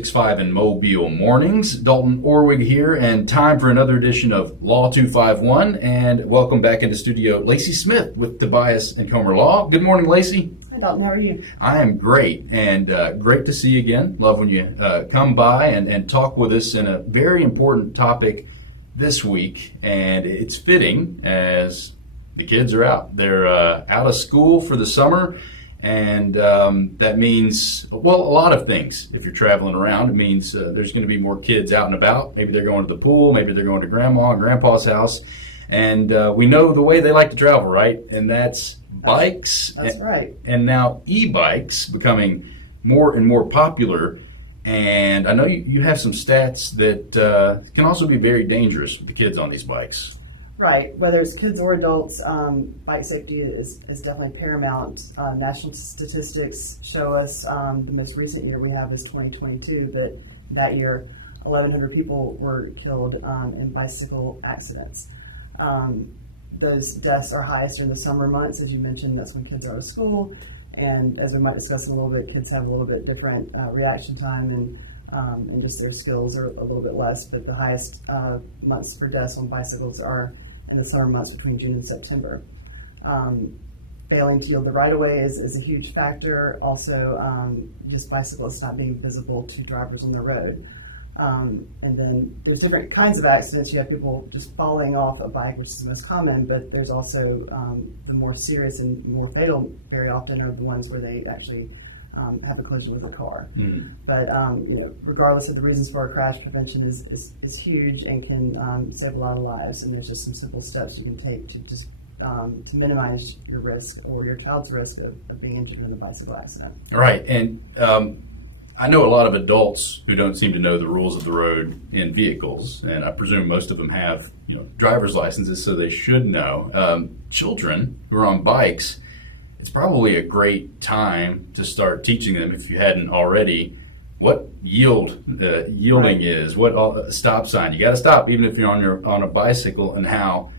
6-5 in Mobile mornings. Dalton, Orwig here, and time for another edition of Law 251. And welcome back into studio, Lacey Smith with Tobias and Comer Law. Good morning, Lacey. Hi, Dalton. How are you? I am great, and great to see you again. Love when you come by and talk with us in a very important topic this week. And it's fitting as the kids are out. They're out of school for the summer. And that means, well, a lot of things. If you're traveling around, it means there's going to be more kids out and about. Maybe they're going to the pool. Maybe they're going to grandma and grandpa's house. And we know the way they like to travel, right? And that's bikes. That's right. And now e-bikes becoming more and more popular. And I know you have some stats that can also be very dangerous with the kids on these bikes. Right. Whether it's kids or adults, bike safety is definitely paramount. National statistics show us the most recent year we have is 2022, but that year 1,100 people were killed in bicycle accidents. Those deaths are highest during the summer months. As you mentioned, that's when kids are out of school. And as we might discuss in a little bit, kids have a little bit different reaction time and just their skills are a little bit less. But the highest months for deaths on bicycles are in the summer months between June and September. Failing to yield the right-of-way is a huge factor. Also, just bicyclists not being visible to drivers on the road. And then there's different kinds of accidents. You have people just falling off a bike, which is the most common, but there's also the more serious and more fatal very often are the ones where they actually have a collision with a car. But regardless of the reasons for a crash, prevention is huge and can save a lot of lives. And there's just some simple steps you can take to just to minimize your risk or your child's risk of being injured in a bicycle accident. Right. And I know a lot of adults who don't seem to know the rules of the road in vehicles, and I presume most of them have driver's licenses, so they should know. Children who are on bikes, it's probably a great time to start teaching them, if you hadn't already, what yielding is, what a stop sign. You got to stop even if you're on a bicycle, and how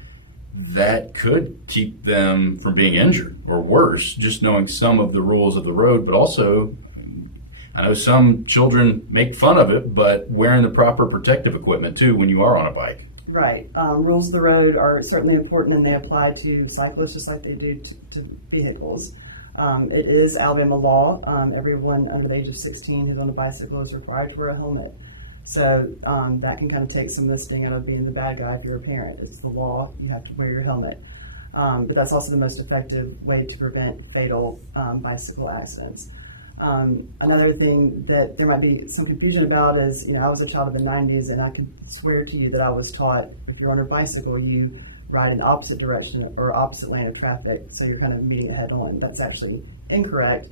that could keep them from being injured or worse, just knowing some of the rules of the road. But also, I know some children make fun of it, but wearing the proper protective equipment too when you are on a bike. Right. Rules of the road are certainly important, and they apply to cyclists just like they do to vehicles. It is Alabama law. Everyone under the age of 16 who's on a bicycle is required to wear a helmet. So that can kind of take some of the sting out of being the bad guy if you're a parent. It's the law. You have to wear your helmet. But that's also the most effective way to prevent fatal bicycle accidents. Another thing that there might be some confusion about is, I was a child of the 90s, and I could swear to you that I was taught if you're on a bicycle, you ride in opposite direction or opposite lane of traffic, so you're kind of meeting head on. That's actually incorrect.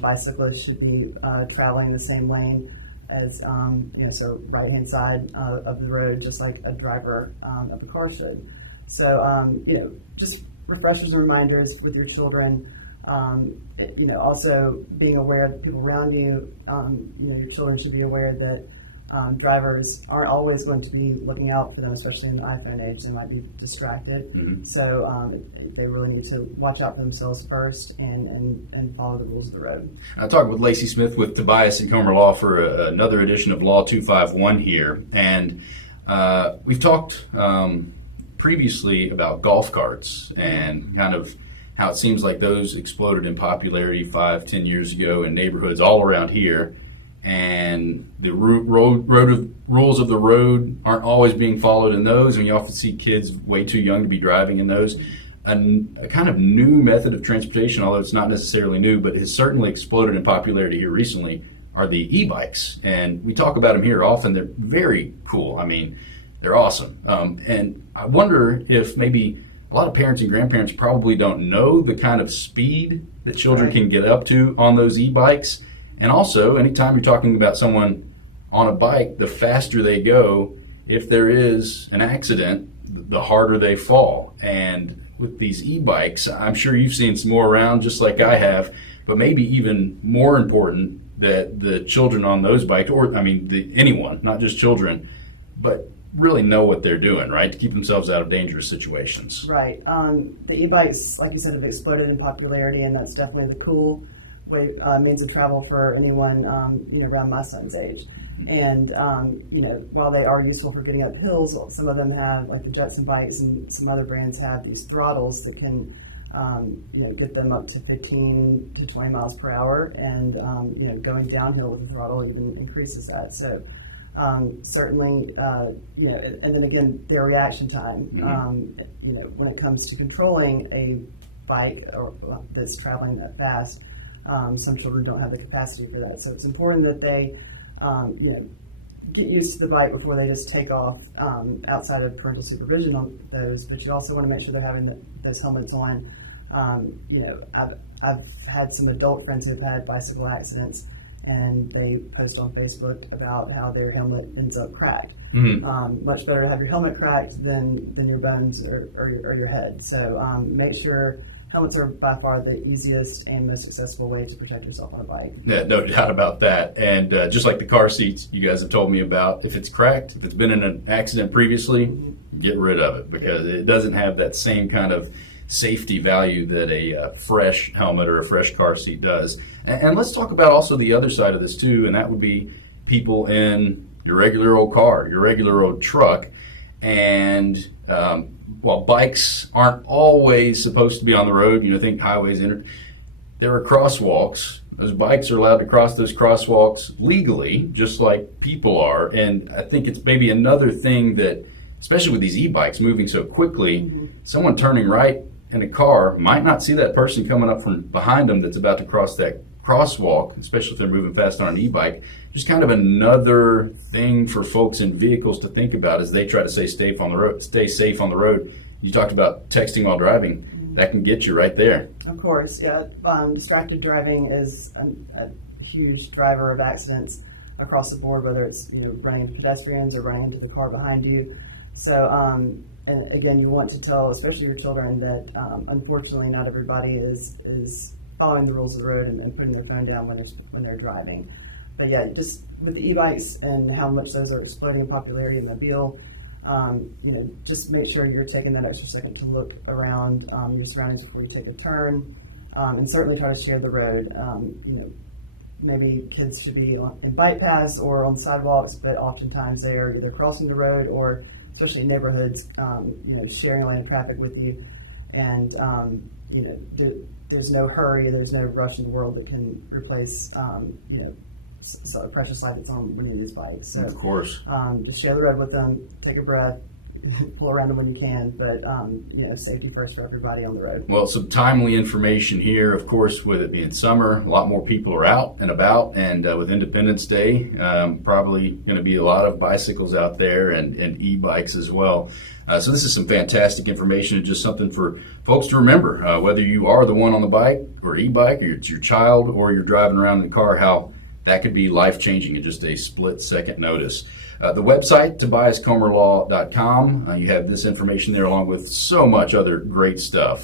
Bicyclists should be traveling in the same lane as, so right-hand side of the road, just like a driver of a car should. So, just refreshers and reminders with your children. Also being aware of the people around you. Your children should be aware that drivers aren't always going to be looking out for them, especially in the iPhone age. They might be distracted. So they really need to watch out for themselves first and follow the rules of the road. I talked with Lacey Smith with Tobias and Comer Law for another edition of Law 251 here. And we've talked previously about golf carts and kind of how it seems like those exploded in popularity 5-10 years ago in neighborhoods all around here, and the rules of the road aren't always being followed in those, and you often see kids way too young to be driving in those. A kind of new method of transportation, although it's not necessarily new, but has certainly exploded in popularity here recently, are the e-bikes. And we talk about them here often. They're very cool. I mean, they're awesome. And I wonder if maybe a lot of parents and grandparents probably don't know the kind of speed that children can get up to on those e-bikes. And also, anytime you're talking about someone on a bike, the faster they go, if there is an accident, the harder they fall. And with these e-bikes, I'm sure you've seen some more around just like I have, but maybe even more important that the children on those bikes, or anyone, not just children, but really know what they're doing, right, to keep themselves out of dangerous situations. Right. The e-bikes, like you said, have exploded in popularity, and that's definitely the cool means of travel for anyone around my son's age. And while they are useful for getting up hills, some of them have, like the Jetson bikes and some other brands have these throttles that can get them up to 15 to 20 miles per hour, and going downhill with the throttle even increases that. So certainly, and then again, their reaction time. When it comes to controlling a bike that's traveling that fast, some children don't have the capacity for that. So it's important that they, get used to the bike before they just take off outside of parental supervision on those. But you also want to make sure they're having those helmets on. I've had some adult friends who've had bicycle accidents, and they post on Facebook about how their helmet ends up cracked. Much better to have your helmet cracked than your bones or your head. So make sure helmets are by far the easiest and most accessible way to protect yourself on a bike. Yeah, no doubt about that. And just like the car seats you guys have told me about, if it's cracked, if it's been in an accident previously, get rid of it, because it doesn't have that same kind of safety value that a fresh helmet or a fresh car seat does. And let's talk about also the other side of this too, and that would be people in your regular old car, your regular old truck. And while bikes aren't always supposed to be on the road, think highways, there are crosswalks. Those bikes are allowed to cross those crosswalks legally, just like people are. And I think it's maybe another thing that, especially with these e-bikes moving so quickly, someone turning right in a car might not see that person coming up from behind them that's about to cross that crosswalk, especially if they're moving fast on an e-bike. Just kind of another thing for folks in vehicles to think about as they try to stay safe on the road. You talked about texting while driving. That can get you right there. Of course, yeah. Distracted driving is a huge driver of accidents across the board, whether it's running into pedestrians or running into the car behind you. So, and again, you want to tell, especially your children, that unfortunately not everybody is following the rules of the road and putting their phone down when they're driving. But yeah, just with the e-bikes and how much those are exploding in popularity in Mobile, just make sure you're taking that extra second to look around your surroundings before you take a turn, and certainly try to share the road. Maybe kids should be in bike paths or on sidewalks, but oftentimes they are either crossing the road or, especially in neighborhoods, sharing a lane of traffic with you. And there's no hurry, there's no rush in the world that can replace a precious life that's on one of these bikes. So of course, just share the road with them, take a breath, pull around them when you can, but safety first for everybody on the road. Well, some timely information here. Of course, with it being summer, a lot more people are out and about, and with Independence Day, probably going to be a lot of bicycles out there and e-bikes as well. So this is some fantastic information, and just something for folks to remember, whether you are the one on the bike or e-bike, or it's your child, or you're driving around in the car, how that could be life-changing in just a split-second notice. The website, tobiascomerlaw.com. You have this information there along with so much other great stuff,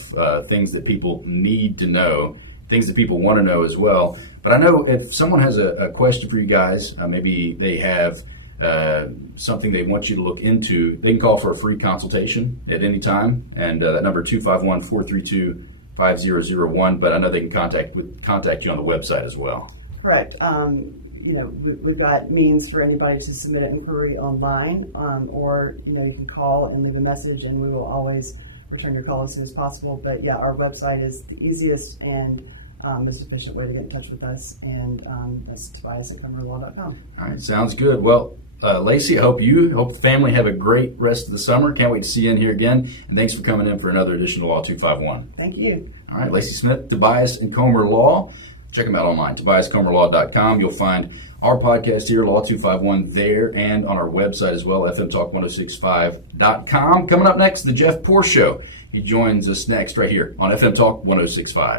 things that people need to know, things that people want to know as well. But I know if someone has a question for you guys, maybe they have something they want you to look into, they can call for a free consultation at any time. And that number 251-432-5001. But I know they can contact you on the website as well. Correct. We've got means for anybody to submit an inquiry online, or you can call and leave a message, and we will always return your call as soon as possible. But yeah, our website is the easiest and most efficient way to get in touch with us, and that's tobiascomerlaw.com. All right, sounds good. Well, Lacey, I hope the family have a great rest of the summer. Can't wait to see you in here again, and thanks for coming in for another edition of Law 251. Thank you. All right, Lacey Smith, Tobias and Comer Law. Check them out online, tobiascomerlaw.com. You'll find our podcast here, Law 251, there and on our website as well, fmtalk1065.com. Coming up next, the Jeff Poor Show. He joins us next right here on FM Talk 1065.